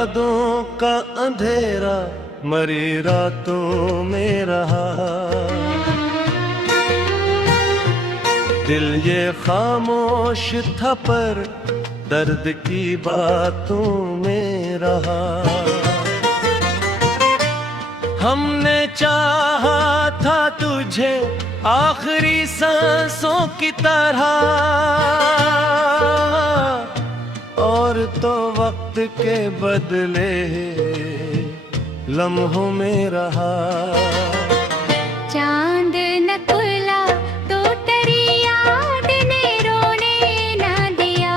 यादों का अंधेरा मरी रातों में रहा, दिल ये खामोश था पर दर्द की बातों में रहा। हमने चाहा था तुझे आखिरी सांसों की तरह, और तो वक्त के बदले लम्हों में रहा। चांद न खुला तो तेरी याद ने रोने न दिया,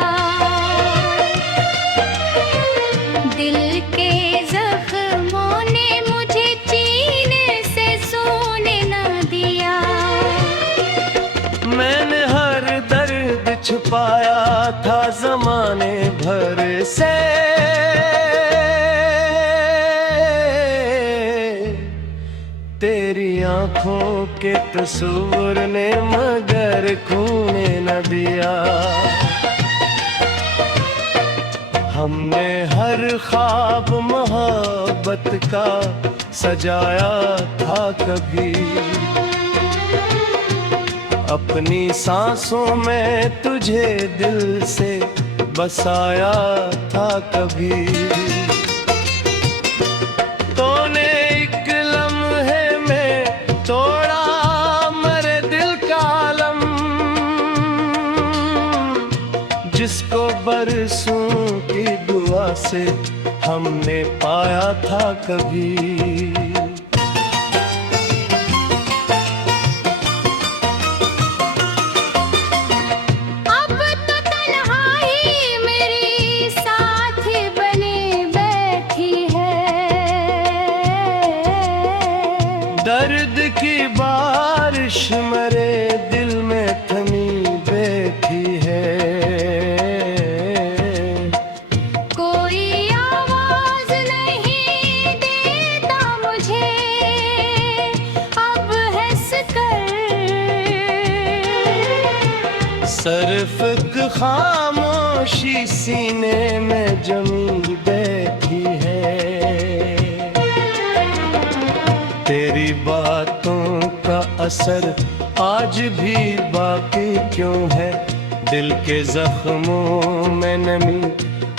दिल के जख्मों ने मुझे चैन से सोने न दिया। मैंने हर दर्द छुपाया था जमाने भर से, तेरी आंखों के तस्वीर ने मगर खूने न दिया। हमने हर ख्वाब मोहब्बत का सजाया था कभी, अपनी सांसों में तुझे दिल से बसाया था कभी। तूने एक लम्हे में तोड़ा मेरे दिल का आलम, जिसको बरसों की दुआ से हमने पाया था कभी। दर्द की बारिश मेरे दिल में थमी बैठी है, कोई आवाज नहीं देता मुझे अब हंस कर, सर्फ खामोशी सीने में जमी बैठी है। तेरी बातों का असर आज भी बाकी क्यों है, दिल के जख्मों में नमी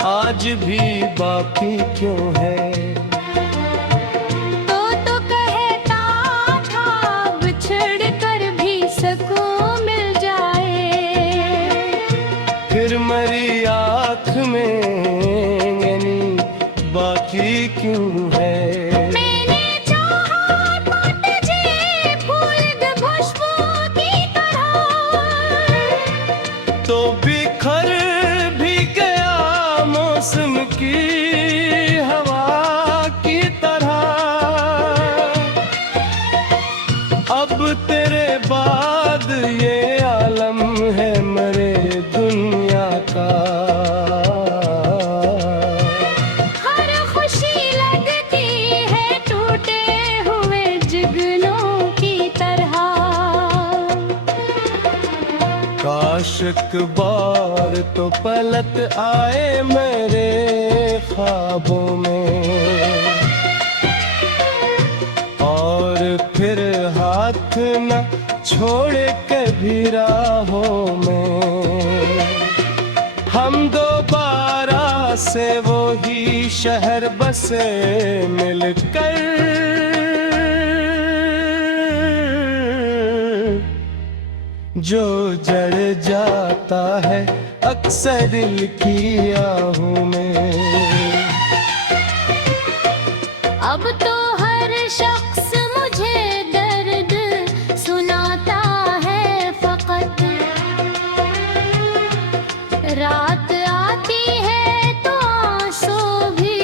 आज भी बाकी क्यों है। तो कहता था बिछड़ कर भी सुकून मिल जाए, फिर मेरी आँख में नींद बाकी क्यों है। तो बिखर भी गया मौसम की हवा की तरह, अब तेरे बाद ये आलम है मेरे दुनिया का। हर खुशी लगती है टूटे हुए जुगनों की तरह, काश एक बार तो पलट आए मेरे ख्वाबों में, और फिर हाथ न छोड़े कभी राहों में। हम दोबारा से वो ही शहर बसे मिलकर, जो जड़ जाता है अक्सर दिल की आहों में। अब तो हर शख्स मुझे दर्द सुनाता है फकत, रात आती है तो आंसू भी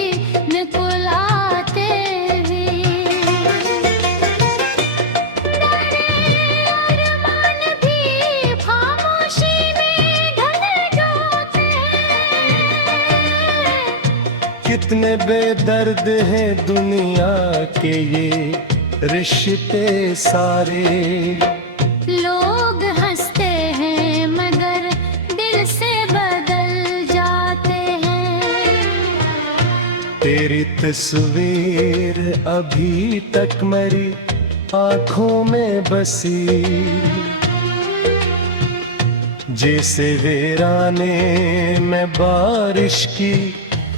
निकल आते हैं, अरमान भी खामोशी में ढल जाते हैं। कितने बेदर्द हैं दुनिया के ये रिश्ते सारे, लोग हंसते हैं मगर दिल से बदल जाते हैं। तेरी तस्वीर अभी तक मेरी आंखों में बसी, जैसे वीराने में बारिश की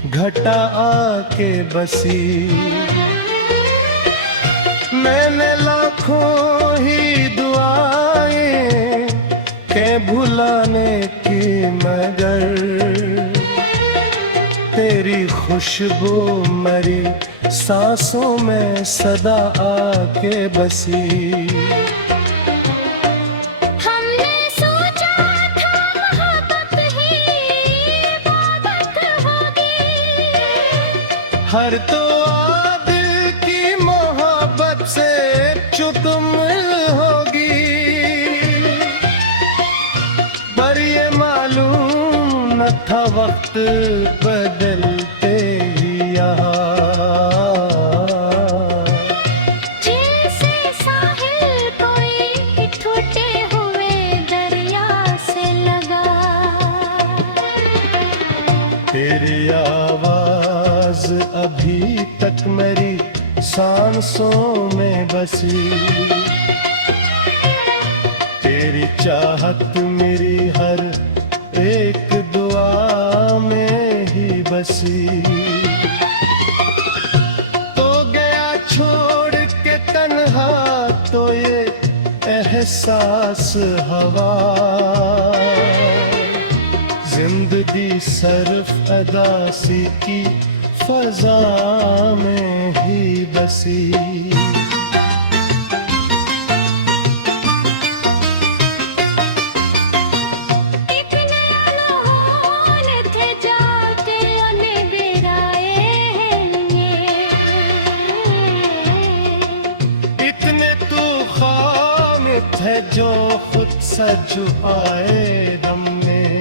घटा आके बसी। मैंने लाखों ही दुआएं के भुलाने की, मगर तेरी खुशबू मेरी सांसों में सदा आके बसी। हमने सोचा था मोहब्बत ही इबादत होगी, हर तो दिल की मोहब्बत से चुकम्मल होगी, पर ये मालूम न था वक्त बदलते ही यहाँ। जैसे साहिल कोई टूटे हुए दरिया से लगा, तेरी आवाज अभी तक मेरी सांसों में बसी, तेरी चाहत मेरी हर एक दुआ में ही बसी। तो गया छोड़ के तन्हा तो ये एहसास हवा, जिंदगी सर्फ अदासी की फजा में ही बसी। है जो खुद सज आए दम में,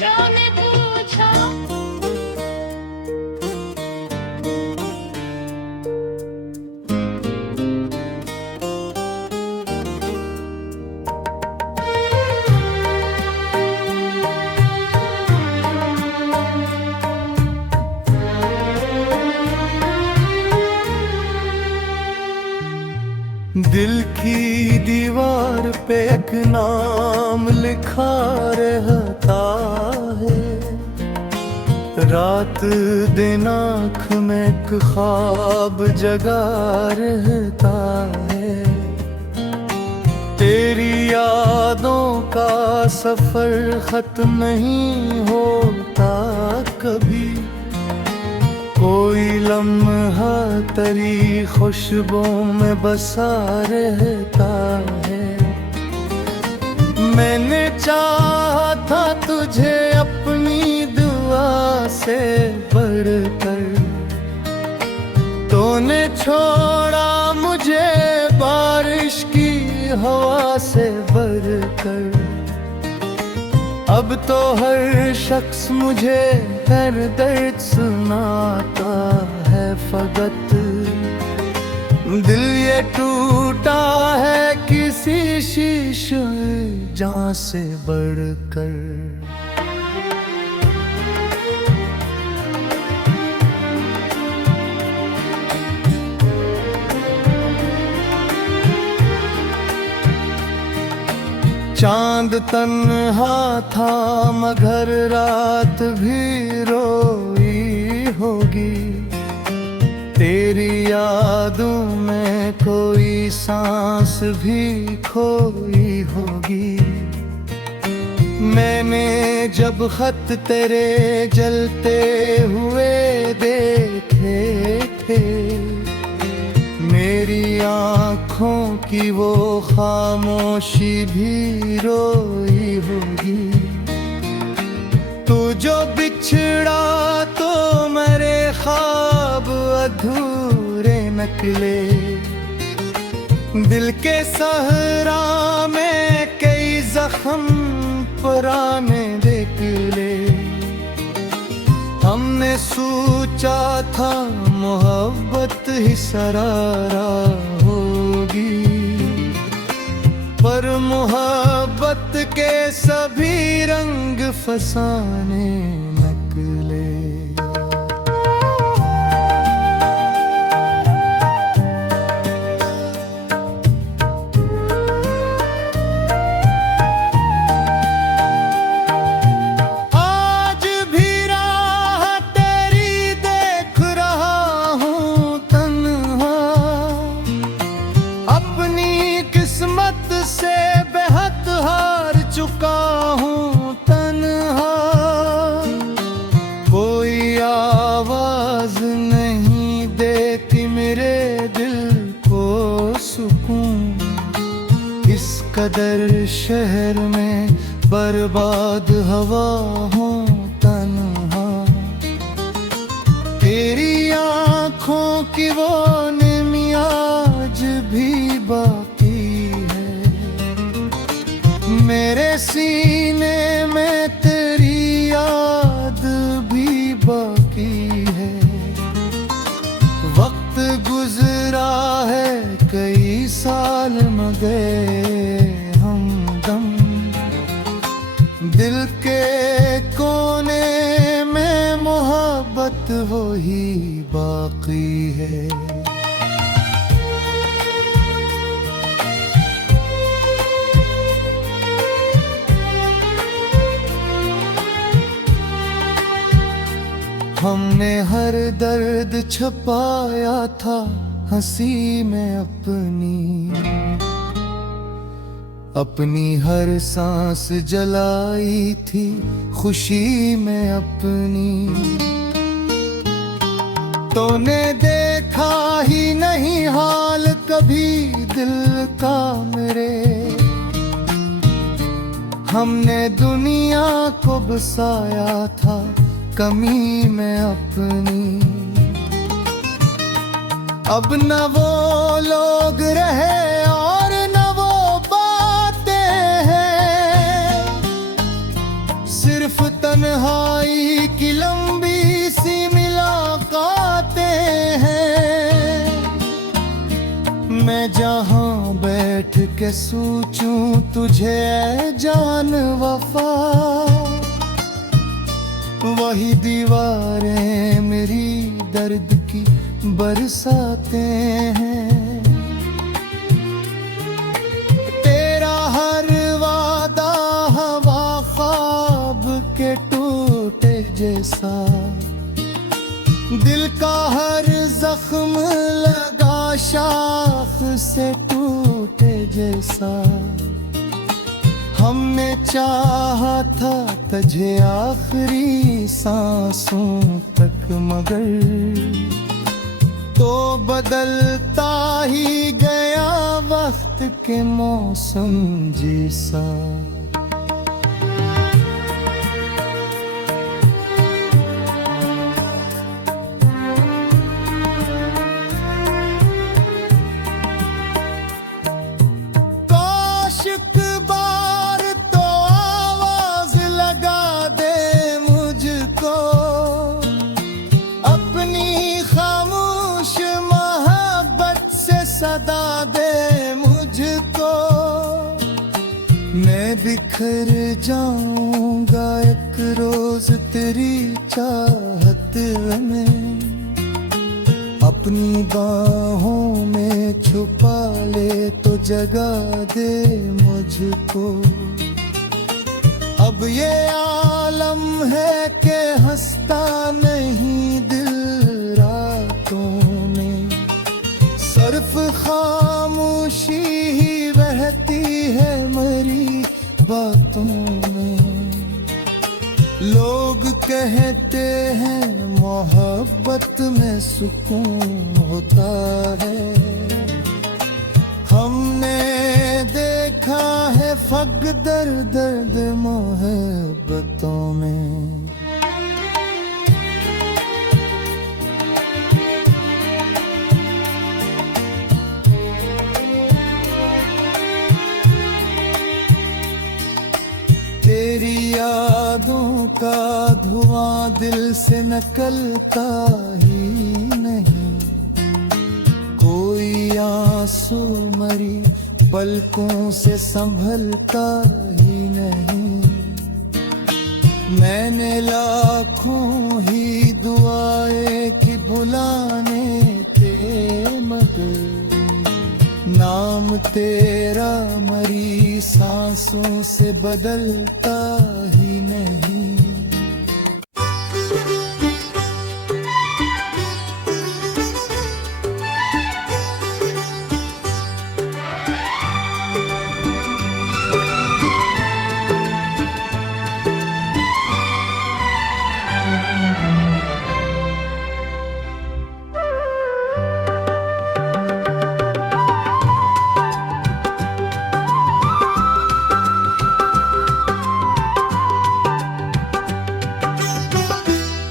जाने पूछा दिल की दीवार पे एक नाम लिखा रहता है, रात दिन आँख में एक ख्वाब जगा रहता है। तेरी यादों का सफर खत्म नहीं होता कभी, कोई लम्हा तेरी खुशबू में बसा रहता है। मैंने चाहा था तुझे अपनी दुआ से बढ़कर, तूने छोड़ा मुझे बारिश की हवा से बढ़कर। अब तो हर शख्स मुझे हर दर्द सुनाता है, फकत दिल ये टूटा है किसी शीशे जान से बढ़कर। चांद तन्हा था मगर रात भी रोई होगी, तेरी यादों में कोई सांस भी खोई होगी। मैंने जब खत तेरे जलते हुए देखे थे, मेरी आँखों की वो खामोशी भी रोई होगी। तू जो बिछड़ा तो मेरे ख्वाब अधूरे निकले, दिल के सहरा में कई जख्म पुराने निकले। हमने सोचा था मोहब्बत ही सरारा होगी, पर मोहब्बत के सभी रंग फसाने निकले। कदर शहर में बर्बाद हवा हूँ तन्हा। तेरी आँखों की वो निमिया आज भी बाकी है, मेरे सीने में तेरी याद भी बाकी है। वक्त गुजरा है कई साल मगर हमदम दिल के कोने में मोहब्बत वो ही बाकी है। हमने हर दर्द छुपाया था हंसी में अपनी हर सांस जलाई थी खुशी में अपनी। तूने देखा ही नहीं हाल कभी दिल का मेरे, हमने दुनिया को बसाया था कमी में अपनी। अब न वो लोग रहे और न वो बातें हैं, सिर्फ तन्हाई की लंबी सी मुलाकातें हैं। मैं जहाँ बैठ के सोचूं तुझे ऐ जान वफा, वही दीवारें मेरी दर्द की बरसाते हैं। तेरा हर वादा हवा ख्वाब के टूटे जैसा, दिल का हर जख्म लगा शाख से टूटे जैसा। हमने चाहा था तुझे आखिरी सांसों तक मगर तो बदलता ही गया वक्त के मौसम जैसा। सदा दे मुझको, मैं बिखर जाऊंगा एक रोज तेरी चाहत में। अपनी बाहों में छुपा ले तो जगा दे मुझको। अब ये आलम है कि हंसता नहीं दिल रातों में, सिर्फ खामोशी ही बहती है मरी बातों में। लोग कहते हैं मोहब्बत में सुकून होता है, हमने देखा है फक दर्द दर्द मोहब्बतों में। तेरी यादों का धुआं दिल से निकलता ही नहीं, कोई आंसू मरी पलकों से संभलता ही नहीं। मैंने लाखों ही दुआएं की बुलाने थे मगर नाम तेरा मरी सांसों से बदलता ही नहीं।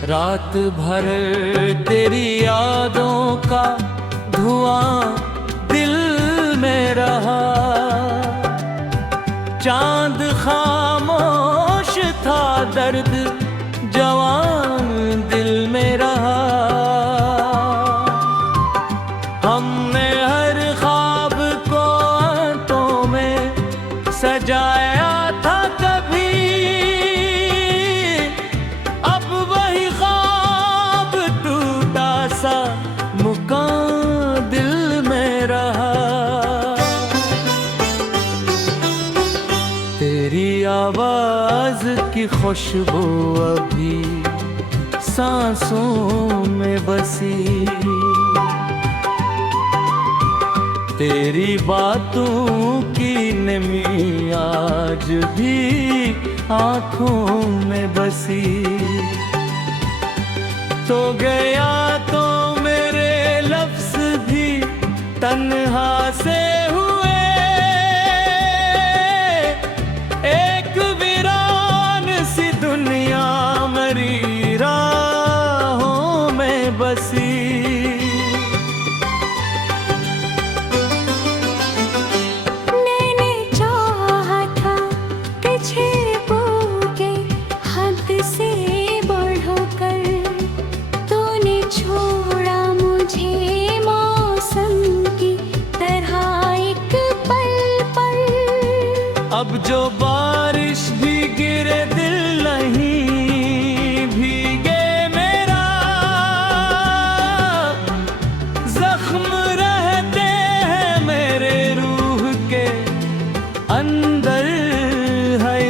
रात भर तेरी यादों का धुआं दिल में रहा, चांद खामोश था, दर्द जवान दिल में रहा। हमने हर ख्वाब को आंखों में सजाया था कभी, अब वही ख्वाब टूटा सा मुकाम दिल में रहा। तेरी आवाज की खुशबू अभी सांसों में बसी, तेरी बातों की नमी आज भी आँखों में बसी। तो गया तो मेरे लफ्ज़ भी तन्हा से हुए, एक वीरान सी दुनिया मेरी राहों में बसी। मैंने चाहा था तुझे पाके हद से बढ़कर, तूने छोड़ा मुझे मौसम की तरह एक पल पर। अब जो बारिश भी गिरे दिल नहीं भीगे मेरा, जख्म रहते हैं मेरे रूह के अंदर है।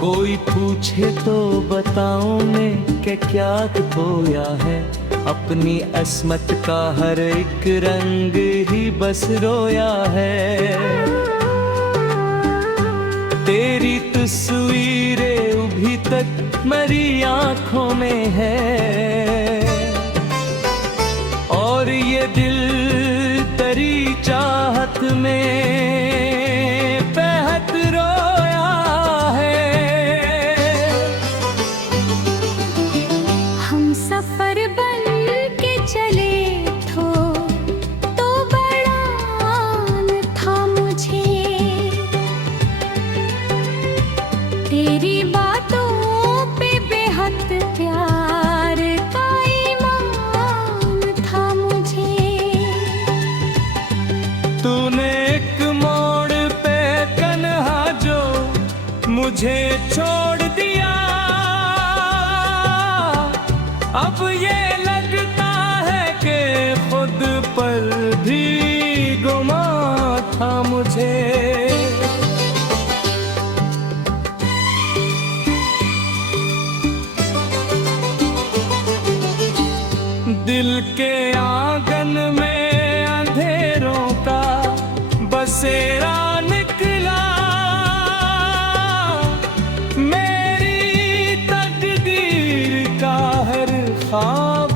कोई पूछे तो बताऊं मैं कि क्या खोया है, अपनी अस्मत का हर एक रंग ही बस रोया है। तेरी तस्वीरें अभी तक मेरी आंखों में है, और ये दिल तेरी चाहत में बेहद रोया है। हम सफर बन के चले तो बड़ा था मुझे, तेरी बातों पे बेहद प्यार का ईमान था मुझे। तूने एक मोड़ पे तन्हा जो मुझे छोड़ दिया, अब ये लगता है कि खुद पर भी गुमा था मुझे। दिल के आंगन में अंधेरों का बसेरा निकला, मेरी तकदीर का हर ख्वाब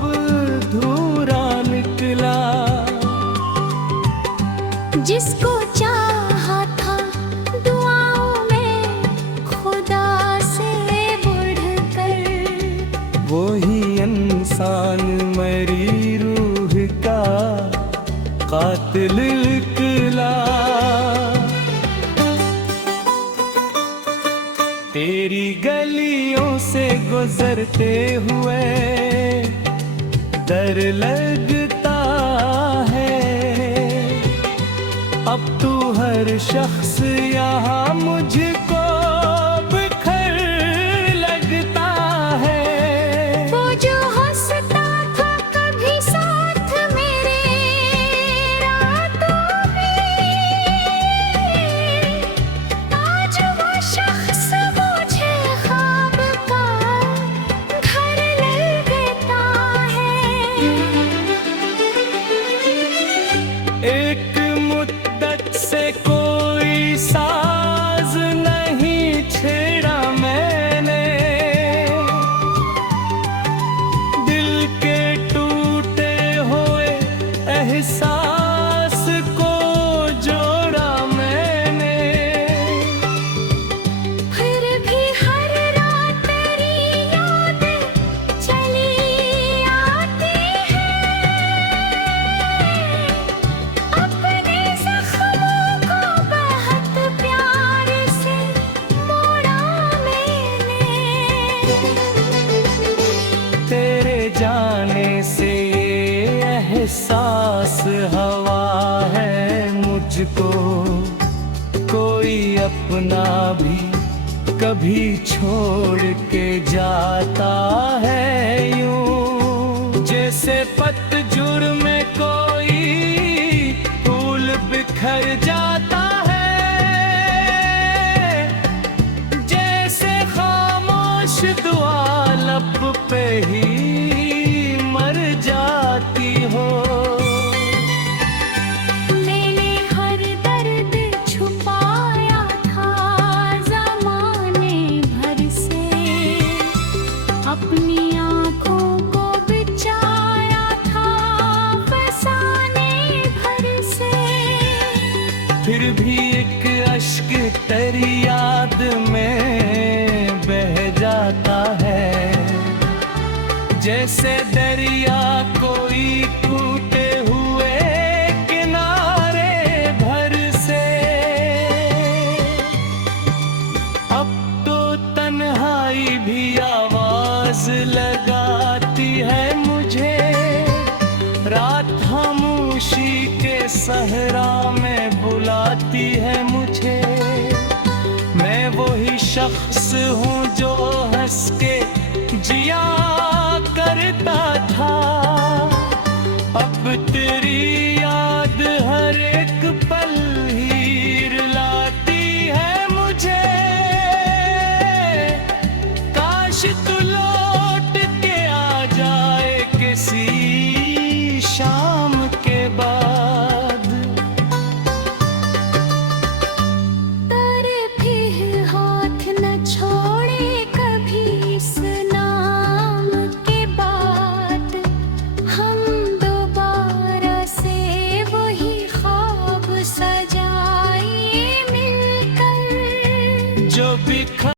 धूरा निकला। जिसको चाहा था दुआओं में खुदा से बढ़कर, वही इंसान मेरी रूह का कातिल निकला। तेरी गलियों से गुजरते हुए डर लगता है, अब तू हर शख्स यहाँ मुझको बिखर लगता है। वो जो हंसता था कभी साथ मेरे रातों में, आज वो शख्स मुझे ख्वाब का घर लगता है। एक मुद्दत से कोई साज नहीं तेरे जाने से ये एहसास हवा है मुझको, कोई अपना भी कभी छोड़ के जाता है यूं, जैसे पतझड़ में कोई फूल बिखर जाता है, जैसे खामोश दुआ लब पे ही मर जाती हो। मैंने हर दर्द छुपाया था ज़माने भर से, अपनी आँखों को बिछाया था फसाने भर से। फिर भी एक अश्क तेरी याद में बह जाता है, जैसे दरिया कोई टूटे हुए किनारे भर से। अब तो तन्हाई भी आवाज लगाती है मुझे, रात खामोशी के सहरा में बुलाती है मुझे। मैं वही शख्स हूँ जो हंस के जिया